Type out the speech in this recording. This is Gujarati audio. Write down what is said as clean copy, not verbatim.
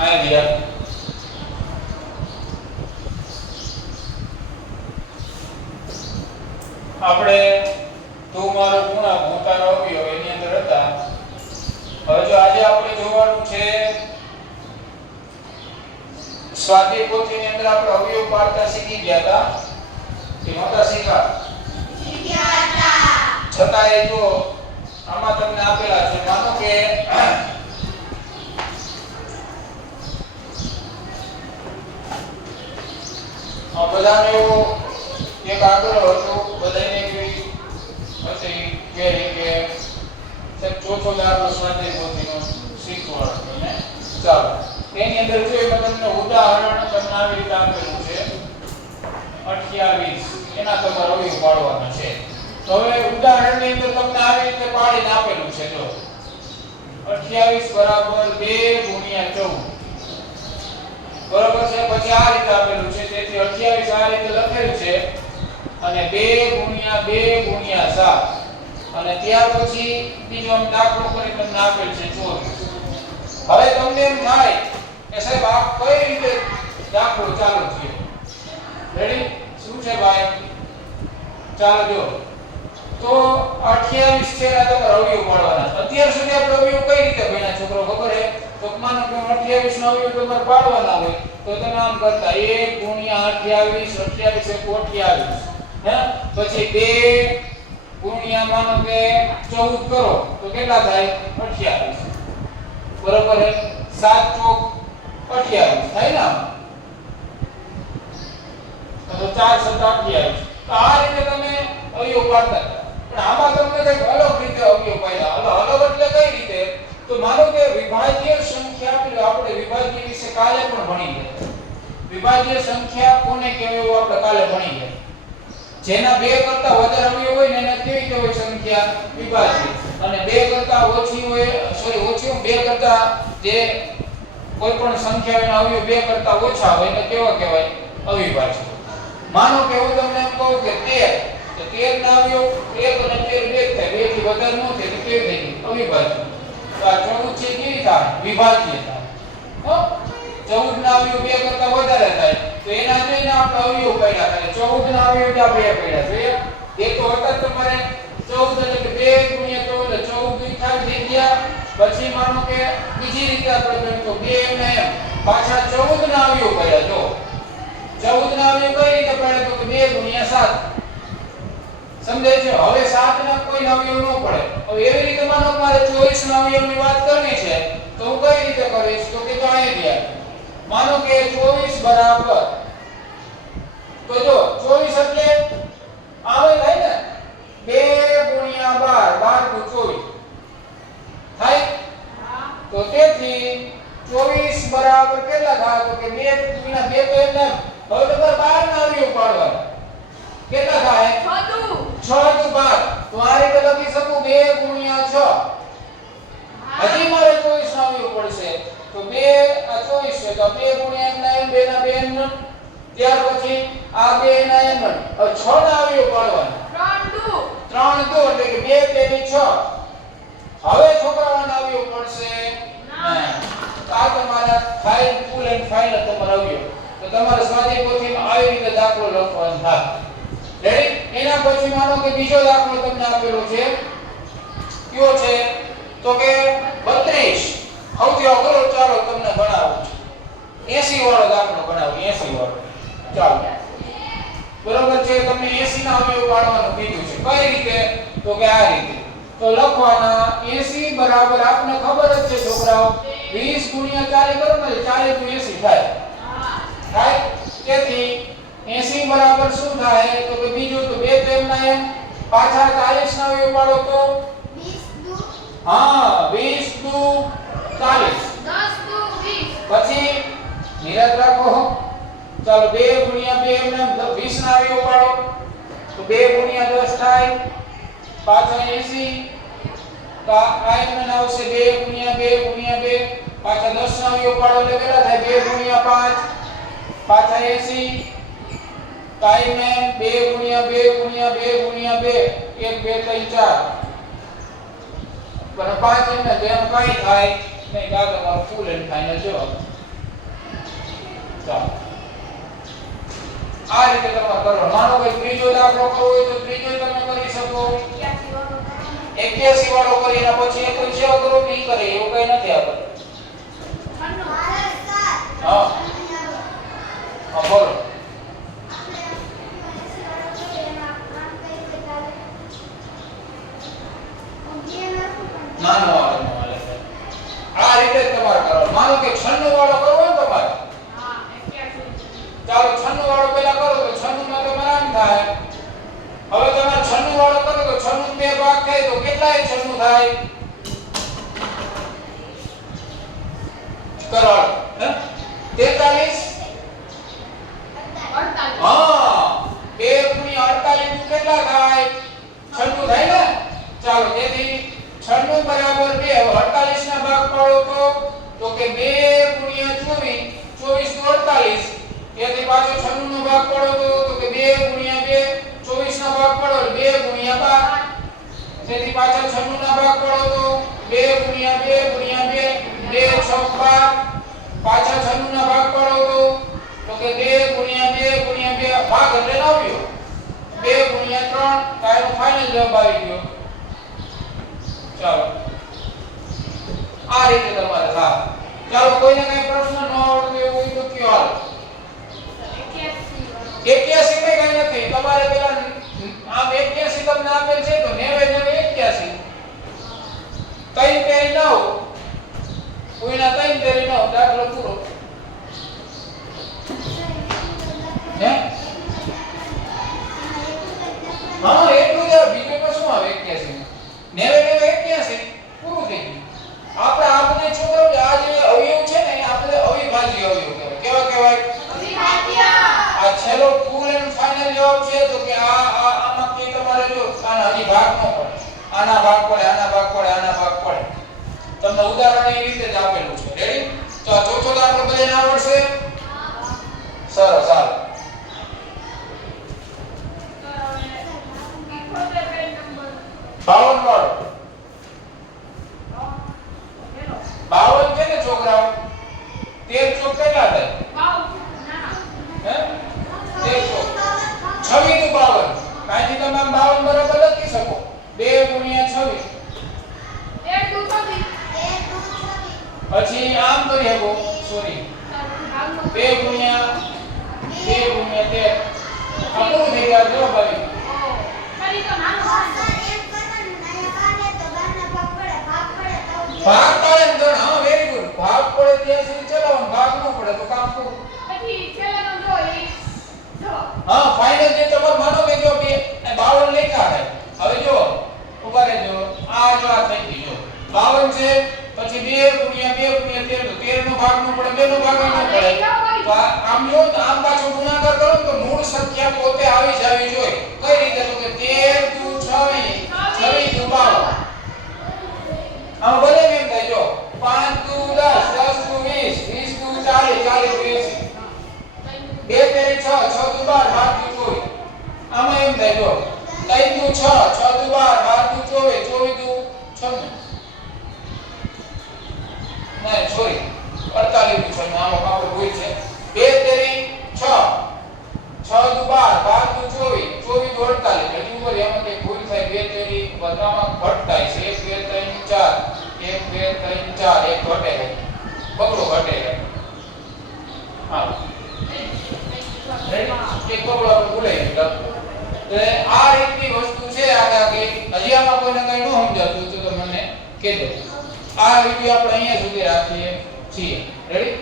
આઈડિયા આપણે તું મારો ગુણાંક હું તારો અવયવ એની અંદર હતા. હવે જો આજે આપણે જોવાનું છે સ્વાધ્યાય પોથીની અંદર આપણે અવયવ પાડતા શીખી ગયા હતા કે નહોતા શીખ્યા હતા. છતાંય જો આમાં તમને આપેલા છે, માનો કે બધાને એવો એક આગ્રહ હતો, બધાને એવી હતી કે ચોથો દાખલો સ્વાધ્યાય પોથીનો શીખવાનો ને. ચાલો એની અંદર જોઈએ તમને ઉદાહરણ તમને આવી રીતે આપેલું છે 28 એના તમારે અવયવ પાડવાના છે. તો હવે ઉદાહરણની અંદર તમને આવી રીતે પાડીને આપેલું છે. જો 28 બરાબર 2 ગુણ્યા 14 બરાબર છે. પછી આ રીતે આપેલું છે, તેથી 28 આ રીતે લખેલું છે અને 2 ગુણ્યા 2 ગુણ્યા 7 અને ત્યાર પછી બીજો આમ દાખલો કરી તમને આપેલ છે 24. હવે તમને એમ થાય કે સાહેબ આ કઈ રીતે દાખલો ચાલુ થયો? રેડી? શું છે ભાઈ? ચાલો જો તો 28 છે આ તમારે અવયવ પાડવાના. અત્યાર સુધી આપણે અવયવ કઈ રીતે ભણ્યા છોકરો ખબર છે? તો માનો કે 28 નો અવયવ તમારે પાડવાના હોય તો તમે આમ કરતા 1 ગુણ્યા 28 28 હે, પછી 2 ગુણ્યા માનો કે 14 કરો તો કેટલા થાય? 28. બરાબર છે. 7 ચોક 28 થાય ને. તો 4 7 28. તો આ રીતે તમે અવયવ પાડતા હતા. પણ આમાં તમને કંઈક અલગ રીતે અવયવ પાડ્યા. અલગ એટલે કઈ રીતે? તો માનો કે વિભાજ્ય સંખ્યા, આપણે વિભાજ્ય વિશે કાલે પણ ભણી ગયા. વિભાજ્ય સંખ્યા કોને કહેવાય એવું આપણે કાલે ભણી ગયા. જેના 2 કરતા વધારે અવયવ હોય ને એને કેવી કહેવાય સંખ્યા? વિભાજ્ય. અને 2 કરતા ઓછી હોય, ઓછી 2 કરતા જે કોઈ પણ સંખ્યાના અવયવ 2 કરતા ઓછા હોય એને કેવા કહેવાય? અવિભાજ્ય. માનો કે હું તમને એમ કહું કે 13, તો 13 ના અવયવ 1 અને 13 2 થાય, 2 થી વધારે ન થાય તો કેવી થઈ ગઈ? અવિભાજ્ય. તો આ 14 છે કેવી થાય? વિભાજ્ય થાય. હો 14 ના અવયવ 2 કરતા વધારે થાય તો એના જોઈને આપણે અવયવ પાડ્યા થાય. 14 ના અવયવ ત્યાં 2 પાડ્યા જોઈએ. એ તો હતા તમારે 14 એટલે કે 2 ગુણ્યા 14 એટલે 14 થાય થઈ ગયા. પછી માનો કે બીજી રીતે આપણે ગણતો 2 ને પાછા 14 ના અવયવ પાડ્યા. જો 14 ના અવયવ કઈ રીતે પાડ્યા? તો 2 ગુણ્યા 7. સમજાય છે? હવે 7 ના કોઈ અવયવ ન પડે. હવે એવી રીતે માનો કે મારે 24 ના અવયવની વાત કરવી છે તો હું કઈ રીતે કરીશ? તો કે જો અહીંયા માનો કે 24 બરાબર, તો જો 24 એટલે આવે થાય ને 2 ગુણ્યા 12 12 * 24 થાય. તો તેથી 24 બરાબર કેટલા થાય? તો કે 2 ગુણ્યા 2 તો એમ. હવે તમારે 12 ના અવયવ પાડવાના. કેટલા થાય? 6 * 12. તો આ રીતે લખી શકું 2 ગુણ્યા 6. હજી મારે 24 ના અવયવ પડશે તો 2 આ 24 છે તો 2 ગુણ્યા m ના m, 2 ના 2 m. ત્યાર પછી આ 2 ના m. હવે 6 ના અવયવ પાડવાના. 3 2 એટલે કે 2 તેરી 6. હવે છોકરાઓના અવયવ પડશે નહીં. તો આ તમારા ફાઇલ ફૂલ એન્ડ ફાઇનલ તમારા અવયવ. તો તમારે સ્વાધ્યાય પોથીમાં આવી રીતે દાખલો લખવાનો થાય. રેડી? એના પછી માનો કે બીજો દાખલો તમને આપેલો છે. કયો છે? તો કે 32. સૌથી અઘરો ચાલો તમને ભણાવું. 80 વાળો દાખલો ભણાવું. 80 વાળો. ચાલો. બરોબર છે? તમને 80 ના અવયવ પાડવાનું કીધું છે. કઈ રીતે? તો કે આ રીતે. તો લખવાના 80 બરાબર આપને ખબર જ છે છોકરાઓ 20 ગુણ્યા 40 કરો ને 40 * 80 થાય. થાય. તેથી 80 બરાબર શું થાય? તો કે બીજું તો 2 તો એમના એમ. પાછા 40 ના અવયવ પાડો તો 20 હા 20 * 40 10 * 20. પછી નિરાત રાખો. ચાલો 2 ગુણ્યા 2 એમને 20 ના અવયવ પાડો તો 2 ગુણ્યા 10 થાય. પાછા 80 તો આ એમને આવશે 2 ગુણ્યા 2 ગુણ્યા 2. પાછા 10 ના અવયવ પાડો એટલે કેટલા થાય? 2 ગુણ્યા 5. પાછા 80 ટાઈમ એમ 2 ગુણ્યા 2 ગુણ્યા 2 ગુણ્યા 2 1 2 3 4. પણ 5 એમને જેમ કઈ થાય નહીં. આ તમારું ફૂલ એન્ડ ફાઇનલ જવાબ. ચાલો આ રીતે તમે કરો. માનો કે ત્રીજો દાખલો કરવો હોય તો ત્રીજો તમે કરી શકો. 81 વાળો કરીને પછી એક સેવા કરો કે ઈ કરે એવું કઈ નથી આપણે. હા હા બોલો. ના ના હાલે. આ રીતે જ તમારે કરવાનું. માનો કે 96 વાળો કરવો ને તમારે, ચાલો 96 વાળો પહેલા કરો તો 96 માં તમારે આમ થાય. હવે તમારે 96 વાળો કરો તો 96 બે ભાગ થાય તો કેટલાય 96 થાય? કરો હે 43 હા 2 ગુણ્યા 48 કેટલા થાય? 96 થાય ને. ચાલો તેથી 96 બરાબર 2. 48 ના ભાગ પાડો તો કે 2 ગુણ્યા 24 24 નું 48. તેથી પાછો 96 નો ભાગ પાડો તો કે 2 ગુણ્યા 2 24 ના ભાગ પાડો 2 ગુણ્યા 12. તેથી પાછા 96 ના ભાગ પાડો તો 2 ગુણ્યા 2 ગુણ્યા 2 2 6 12. પાછા 96 ના ભાગ પાડો તો કે 2 ગુણ્યા 2 ગુણ્યા 2 ભાગ એટલે ન આવ્યો 2 ગુણ્યા 3 કાયનો ફાઇનલ જવાબ આવી ગયો. ચાલો આ રીતે તમારે થાય. ચાલો કોઈને કઈ પ્રશ્ન ન આવડતો એવું હોય તો કયો હાલ. 81 મે કઈ નથી. તમારે પેલા આમ 81 તમને આપેલ છે તો 90 81 3 તેરી 9 કોઈના 3 તેરી 9 દાખલો પૂરો. હે હા એટલું જ બીજું તો શું આવે 81 90 81 પૂરું થઈ ગયું. આપણે આપણે છોકરાઓ આ જે અવયવ છે ને આપણે અવિભાજ્ય અવયવ કહેવાય. કેવા કહેવાય? આ છેલ્લો ફૂલ એન્ડ ફાઇનલ જવાબ છે તો કે આમાં કે તમારે જો આના હજી ભાગ ન પડે, આના ભાગ પડે, આના ભાગ પડે, આના ભાગ પડે. તમને ઉદાહરણ એ રીતે જ આપેલું છે. રેડી? તો આ ચોથો દાખલો બધાને આવડશે? સરસ હાલો. બાવન વાળો 52 છે ને છોકરાઓ 13 ચોક કેટલા થાય? હે 13 ચોક 26 નું 52. કાંઈથી તમે આમ 52 બરાબર લખી શકો. 2 ગુણ્યા 26 પછી આમ કરી શકો. સોરી 2 ગુણ્યા 13 આ પૂરું થઈ ગયા. જવાબ આવી ગયો. ભાગ પડે ને ગણ. હા વેરી ગુડ. ભાગ પડે ત્યાં સુધી ચલાવવાનું, ભાગ ન પડે તો કામ પૂરું. હા ફાઇનલ જે તમારે માનો કે જો 52 લખ્યા છે. હવે જો ઉભા રહેજો. આ જો આ થઈ ગઈ જો 52 છે પછી 2 ગુણ્યા 2 ગુણ્યા 13 તો 13 નો ભાગ ન પડે, 2 નો ભાગ ન પડે. તો આમ જો આમ પાછો ગુણાકાર કરો તો મૂળ સંખ્યા પોતે આવી જાવી જોઈએ. કઈ રીતે? તો કે 13 દુ 26 26 દુ 52. આમ બને કેમ થાય જો 5 દુ 10 10 દુ 20 20 દુ 40 40 દુ 80 2 તેરી 6 6 દુ 12 12 દુ 24. આમાં એમ થાય જો 3 દુ 6 6 દુ 12 12 દુ 24 24 દુ 96. નહીં સોરી 48 દુ 96. આમાં આપણે ભૂલ છે. 2 તેરી 6 6 દુ 12 12 દુ 24 24 દુ 48. હજી ઉપર એમાં કઈ ભૂલ થાય 2 તેરી બધામાં ઘટ થાય છે. 1 2 3 4 1 2 3 4 એક ઘટે છે. બગડો ઘટે છે. હા એક બગડો આપણે ભૂલાઈ ગયો. તો આ રીતની વસ્તુ છે. આગાકી હજી આમાં કોઈને કઈ ન સમજાતું તો મને કહેજો. આ વિડિયો આપણે અહીંયા સુધી રાખીએ છીએ. રેડી?